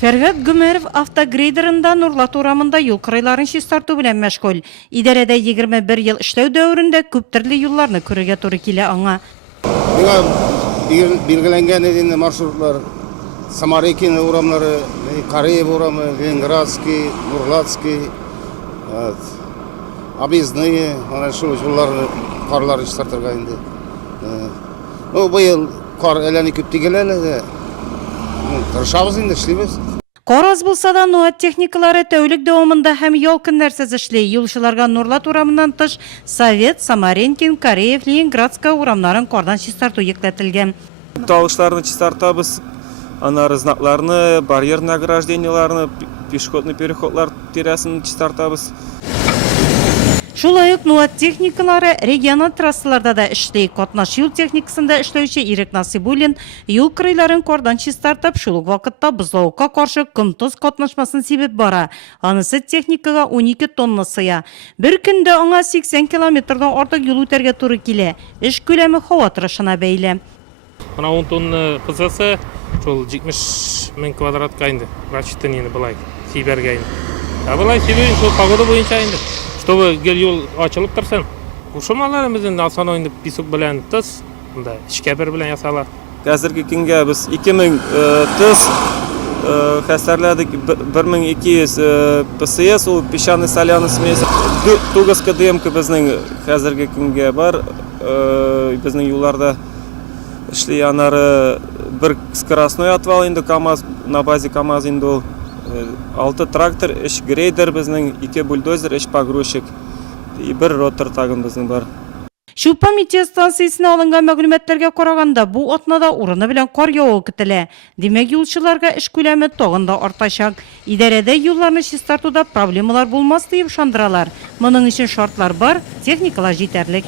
Фәргат Гүмәров автогрейдерында Нурлат урамында юл кырыйларын чистарту белән мәшгуль. Идарәдә 21 ел эшләү дәверендә күп төрле юлларны күрергә туры килә аңа. Билгеләнгән инде маршрутлар Самарыкин урамнары, Кореев урамы, Ленинградский, Нурлатский, Объездные, ана шул юлларны карлар чистартырга инде. Быел кар әләне күп тигәләр. Тырышабыз инде, эшлибез. Кар аз булса да, НУАТ техникалары тәүлек дәвамында һәм ял көннәрсез эшли. Юлчыларга Нурлат урамыннан тыш Совет, Самаренкин, Кореев, Ленинградская урамнарын кардан чистарту йөкләтелгән. Талышларны чистартабыз, анары знакларны, барьерный огражденияларны, пешеходный переходлар тирәсен чистартабыз. Шулай ук НУАТ техникалары регионал трассаларда да эшли. Катнаш юл техникасында эшләүче Ирек Насибуллин юл кырыйларын кардан чистартып, шул ук вакытта бозлаулыкка каршы ком-тоз катнашмасын сибеп бара. Анысы техникага 12 тонна сыя. Бер көндә аңа 80 километрдан артык юл үтәргә туры килә. Эш күләме һава торышына бәйле. Ана 10 тонна кызасы, шул 70 мең квадратка инде. Расчеттан инде былай сибәргә инде. Былай сибәйин шул погода буенча инде. Чтобы гел юл ачылып торсын. Ушымаларыбызны асана инде песок белән тыз, монда шкәбер белән ясалар. Хәзерге көнгә без 2000 тыз хәстәрләдек, 1200 ПСС, ул песчаный соляный смесь. Тугыз КДМ безнең хәзерге көнгә бар. Безнең юлларда эшли, анары бер скоростной отвал инде КАМАЗ, на базе КАМАЗ инде 6 трактор, 3 грейдер безнең, 2 бульдозер, 3 погрузчик и бер ротор тагын безнең бар. Шулпа метеостанциясына алынган мәгълүматларга караганда, бу атнада урыны белән кар явуы көтелә. Димәк, юлчыларга эш күләме тагын да артачак. Идарәдә юлларны чистартуда проблемалар булмас дип ышандыралар. Моның өчен шартлар бар, техникалар җитәрлек.